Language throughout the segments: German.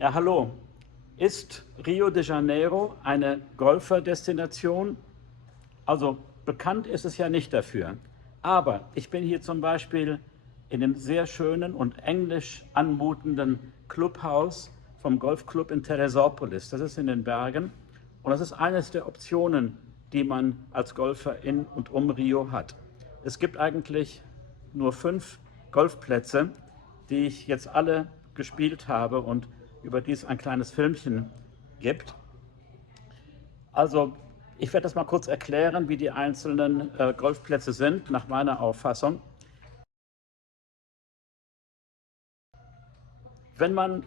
Ja, hallo. Ist Rio de Janeiro eine Golferdestination? Also bekannt ist es ja nicht dafür. Aber ich bin hier zum Beispiel in dem sehr schönen und englisch anmutenden Clubhaus vom Golfclub in Teresópolis. Das ist in den Bergen und das ist eines der Optionen, die man als Golfer in und um Rio hat. Es gibt eigentlich nur 5 Golfplätze, die ich jetzt alle gespielt habe und über die es ein kleines Filmchen gibt. Also ich werde das mal kurz erklären, wie die einzelnen Golfplätze sind, nach meiner Auffassung. Wenn man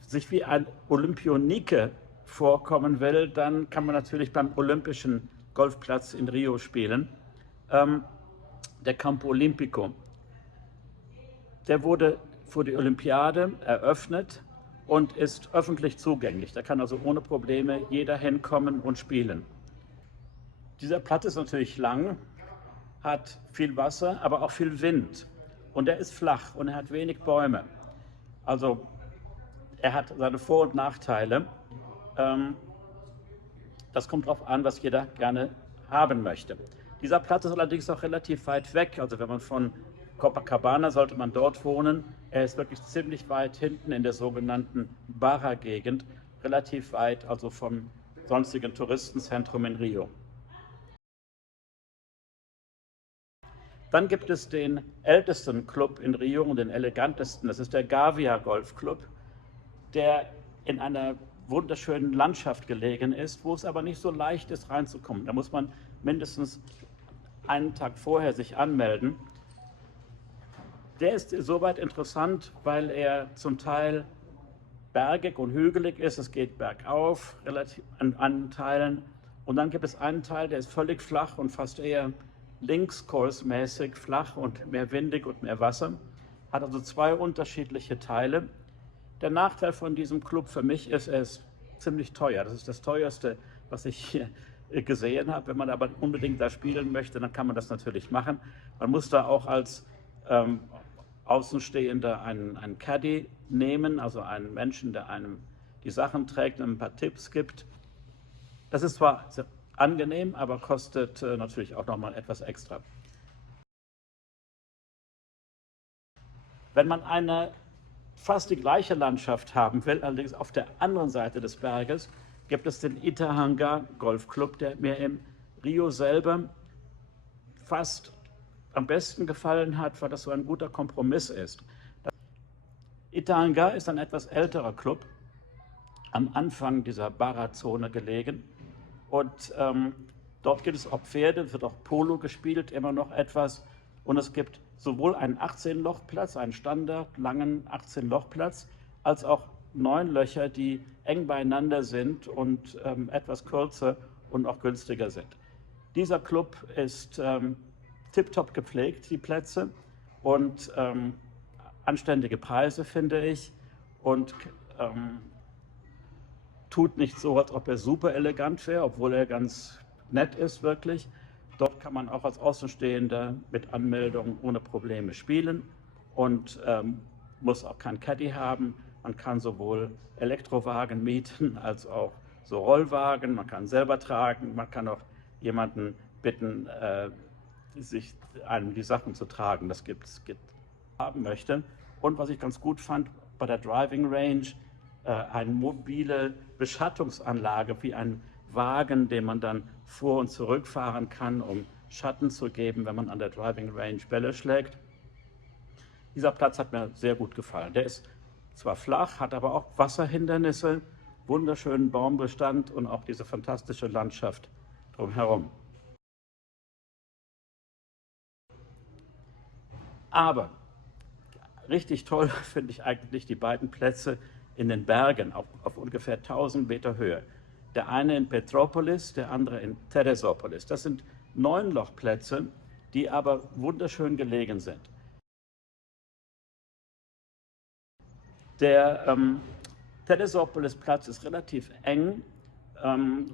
sich wie ein Olympionike vorkommen will, dann kann man natürlich beim Olympischen Golfplatz in Rio spielen, der Campo Olimpico. Der wurde für die Olympiade eröffnet und ist öffentlich zugänglich. Da kann also ohne Probleme jeder hinkommen und spielen. Dieser Platz ist natürlich lang, hat viel Wasser, aber auch viel Wind. Und er ist flach und er hat wenig Bäume. Also er hat seine Vor- und Nachteile. Das kommt darauf an, was jeder gerne haben möchte. Dieser Platz ist allerdings auch relativ weit weg. Also wenn man von Copacabana sollte man dort wohnen. Er ist wirklich ziemlich weit hinten in der sogenannten Barra-Gegend, relativ weit also vom sonstigen Touristenzentrum in Rio. Dann gibt es den ältesten Club in Rio und den elegantesten, das ist der Gavia Golf Club, der in einer wunderschönen Landschaft gelegen ist, wo es aber nicht so leicht ist reinzukommen. Da muss man mindestens einen Tag vorher sich anmelden. Der ist soweit interessant, weil er zum Teil bergig und hügelig ist. Es geht bergauf relativ an Teilen. Und dann gibt es einen Teil, der ist völlig flach und fast eher linkskursmäßig flach und mehr windig und mehr Wasser. Hat also 2 unterschiedliche Teile. Der Nachteil von diesem Club für mich ist, er ist ziemlich teuer. Das ist das teuerste, was ich hier gesehen habe. Wenn man aber unbedingt da spielen möchte, dann kann man das natürlich machen. Man muss da auch als Außenstehender einen Caddy nehmen, also einen Menschen, der einem die Sachen trägt und ein paar Tipps gibt. Das ist zwar sehr angenehm, aber kostet natürlich auch nochmal etwas extra. Wenn man eine fast die gleiche Landschaft haben will, allerdings auf der anderen Seite des Berges, gibt es den Itahanga Golfclub, der mir in Rio selber fast am besten gefallen hat, weil das so ein guter Kompromiss ist. Itahanga ist ein etwas älterer Club, am Anfang dieser Barra-Zone gelegen. Und dort gibt es auch Pferde, wird auch Polo gespielt, immer noch etwas. Und es gibt sowohl einen 18-Loch-Platz, einen Standard langen 18-Loch-Platz, als auch 9 Löcher, die eng beieinander sind und etwas kürzer und auch günstiger sind. Dieser Club ist tiptop gepflegt, die Plätze, und anständige Preise, finde ich. Und tut nicht so, als ob er super elegant wäre, obwohl er ganz nett ist, wirklich. Dort kann man auch als Außenstehender mit Anmeldung ohne Probleme spielen und muss auch kein Caddy haben. Man kann sowohl Elektrowagen mieten als auch so Rollwagen. Man kann selber tragen. Man kann auch jemanden bitten, sich einem die Sachen zu tragen. Das gibt haben möchte. Und was ich ganz gut fand bei der Driving Range, eine mobile Beschattungsanlage wie ein Wagen, den man dann vor- und zurückfahren kann, um Schatten zu geben, wenn man an der Driving Range Bälle schlägt. Dieser Platz hat mir sehr gut gefallen. Der ist zwar flach, hat aber auch Wasserhindernisse, wunderschönen Baumbestand und auch diese fantastische Landschaft drumherum. Aber richtig toll finde ich eigentlich die beiden Plätze in den Bergen auf ungefähr 1000 Meter Höhe. Der eine in Petropolis, der andere in Teresópolis. Das sind 9 Lochplätze, die aber wunderschön gelegen sind. Der Teresópolis-Platz ist relativ eng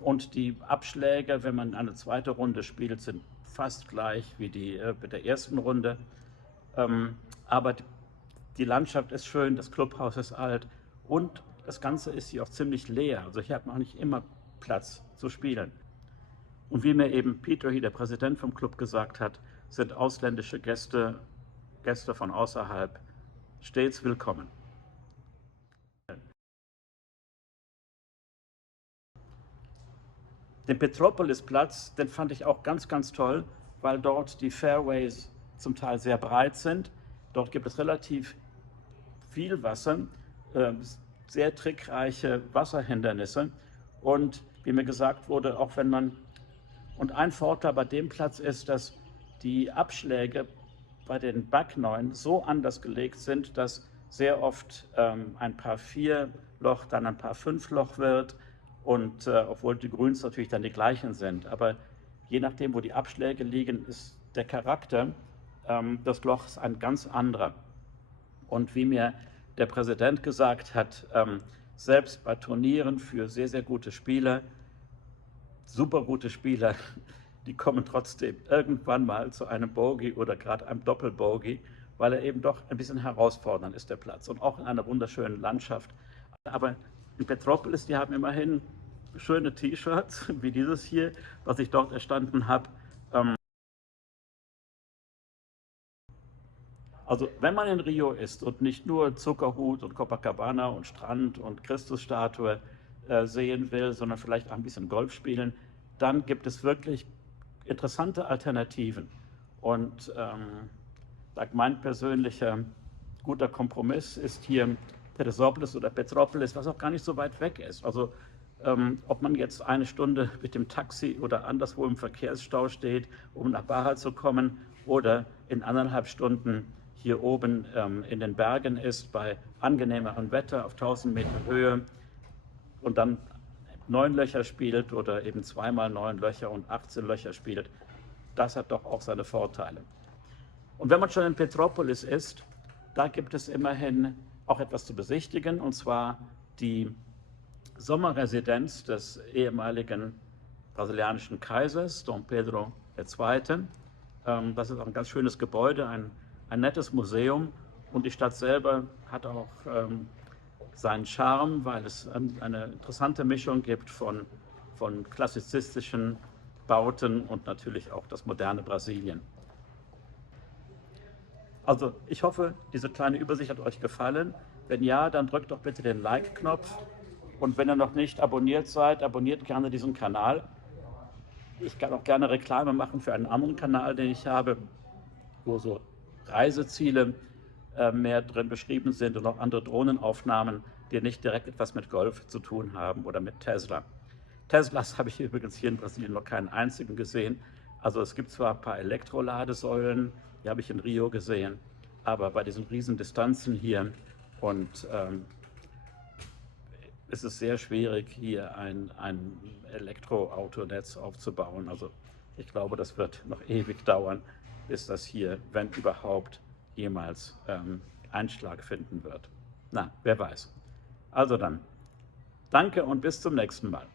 und die Abschläge, wenn man eine zweite Runde spielt, sind fast gleich wie die mit der ersten Runde. Aber die Landschaft ist schön, das Clubhaus ist alt und das Ganze ist hier auch ziemlich leer. Also hier hat man auch nicht immer Platz zu spielen. Und wie mir eben Peter hier, der Präsident vom Club, gesagt hat, sind ausländische Gäste von außerhalb stets willkommen. Den Petropolis-Platz, den fand ich auch ganz, ganz toll, weil dort die Fairways zum Teil sehr breit sind. Dort gibt es relativ viel Wasser, sehr trickreiche Wasserhindernisse. Und wie mir gesagt wurde, auch wenn man, und ein Vorteil bei dem Platz ist, dass die Abschläge bei den Backneuen so anders gelegt sind, dass sehr oft ein Paar 4-Loch dann ein Paar 5-Loch wird. Und obwohl die Grüns natürlich dann die gleichen sind. Aber je nachdem, wo die Abschläge liegen, ist der Charakter des Lochs ein ganz anderer. Und wie mir der Präsident gesagt hat, selbst bei Turnieren für sehr, sehr gute Spieler, super gute Spieler, die kommen trotzdem irgendwann mal zu einem Bogey oder gerade einem Doppelbogey, weil er eben doch ein bisschen herausfordernd ist, der Platz. Und auch in einer wunderschönen Landschaft. Aber in Petropolis, die haben immerhin schöne T-Shirts, wie dieses hier, was ich dort erstanden habe. Also wenn man in Rio ist und nicht nur Zuckerhut und Copacabana und Strand und Christusstatue sehen will, sondern vielleicht auch ein bisschen Golf spielen, dann gibt es wirklich interessante Alternativen. Und mein persönlicher guter Kompromiss ist hier Teresópolis oder Petropolis, was auch gar nicht so weit weg ist. Also ob man jetzt eine Stunde mit dem Taxi oder anderswo im Verkehrsstau steht, um nach Barra zu kommen, oder in 1,5 Stunden hier oben in den Bergen ist, bei angenehmerem Wetter auf 1000 Meter Höhe und dann 9 Löcher spielt oder eben zweimal 9 Löcher und 18 Löcher spielt, das hat doch auch seine Vorteile. Und wenn man schon in Petropolis ist, da gibt es immerhin auch etwas zu besichtigen, und zwar die Sommerresidenz des ehemaligen brasilianischen Kaisers, Dom Pedro II. Das ist auch ein ganz schönes Gebäude, ein nettes Museum, und die Stadt selber hat auch seinen Charme, weil es eine interessante Mischung gibt von klassizistischen Bauten und natürlich auch das moderne Brasilien. Also ich hoffe, diese kleine Übersicht hat euch gefallen. Wenn ja, dann drückt doch bitte den Like-Knopf. Und wenn ihr noch nicht abonniert seid, abonniert gerne diesen Kanal. Ich kann auch gerne Reklame machen für einen anderen Kanal, den ich habe, wo so Reiseziele mehr drin beschrieben sind und auch andere Drohnenaufnahmen, die nicht direkt etwas mit Golf zu tun haben oder mit Tesla. Teslas habe ich übrigens hier in Brasilien noch keinen einzigen gesehen. Also es gibt zwar ein paar Elektroladesäulen, die habe ich in Rio gesehen, aber bei diesen riesen Distanzen hier und ist es sehr schwierig, hier ein Elektroautonetz aufzubauen. Also ich glaube, das wird noch ewig dauern, bis das hier, wenn überhaupt, jemals Einschlag finden wird. Na, wer weiß. Also dann, danke und bis zum nächsten Mal.